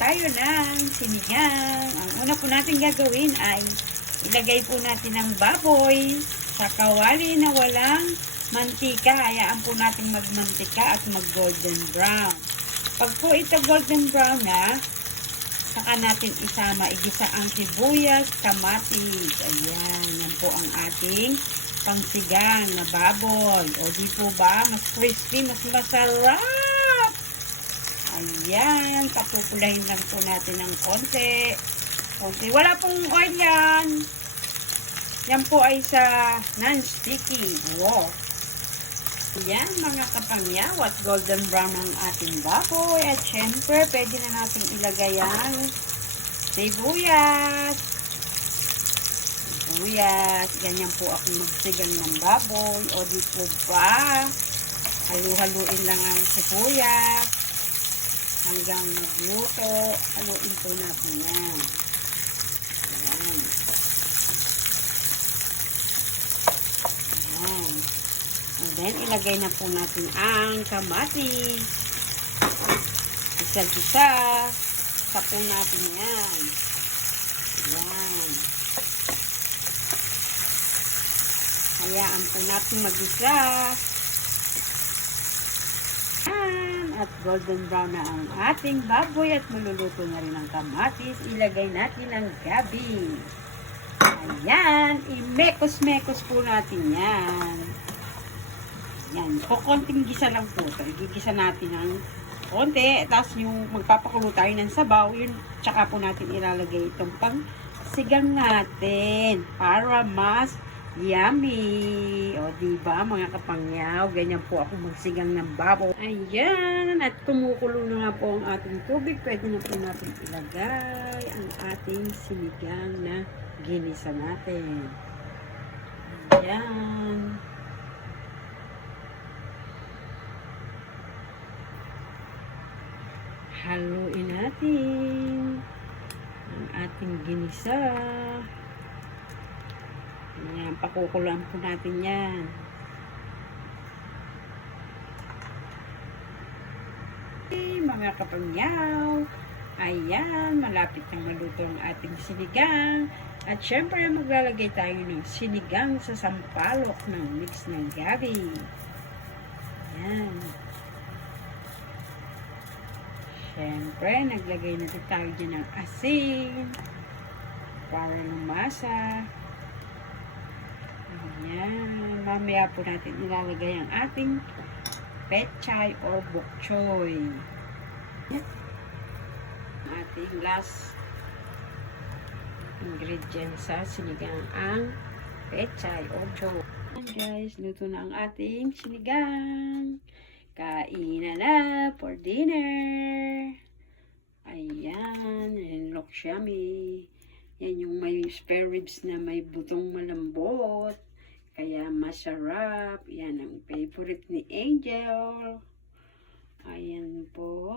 tayo ng sinigang. Ang una po natin gagawin ay ilagay po natin ang baboy sa kawali na walang mantika. Hayaan po natin magmantika at mag-golden brown. Pag po ito golden brown na, saka natin igisa ang sibuyas, kamatis. Ayan, yan po ang ating pangsigang na baboy. O di po ba, mas crispy, mas masarap. Ayan, papupulahin lang po natin ng konti. Wala pong oil yan. Yan po ay sa non-sticky. Wow. Ayan, mga kapangyaw, at golden brown ang ating baboy. At syempre, pwede na natin ilagay ang sibuyas. Ganyan po ako magsigang ng baboy. O di po ba, halu-haluin lang ang sibuyas hanggang magluto. Haluin po natin yan. Ayan. Ayan. And then, ilagay na po natin ang kamatis. Isa-isa. Sa po natin yan. Ayan. Hayaan po natin mag-isa. At golden brown na ang ating baboy at maluluto na rin ang kamatis. Ilagay natin ang gabi. Ayan. I-mekos-mekos po natin yan. Yan. Konting gisa lang po. Igigisa natin ng konti. Tapos yung magpapakulo tayo ng sabaw, yun, tsaka po natin ilalagay itong pang sigang natin para mas yummy. O diba mga kapangyaw, ganyan po ako magsigang ng baboy. Ayan, at kumukulo na nga po ang ating tubig. Pwede na po natin ilagay ang ating sinigang na ginisa natin. Ayan. Haluin natin ang ating ginisa. Ayan, pakukulaan po natin yan. Mga kapangyaw, ayan, malapit nang maluto ang ating sinigang. At syempre, maglalagay tayo ng sinigang sa sampalok ng mix ng gabi. Ayan. Syempre, naglagay na tayo dyan ng asin para lumasa. Ayan. Mamaya po natin ilalagay ang ating pechay or bok choy. Ating last ingredient sa sinigang ang pechay or choy. Ayan guys, luto na ang ating sinigang. Kainan na for dinner. Ayan, and looks yummy. Yan yung may spare ribs na may butong malambot. Kaya masarap. Yan ang favorite ni Angel. Ayan po.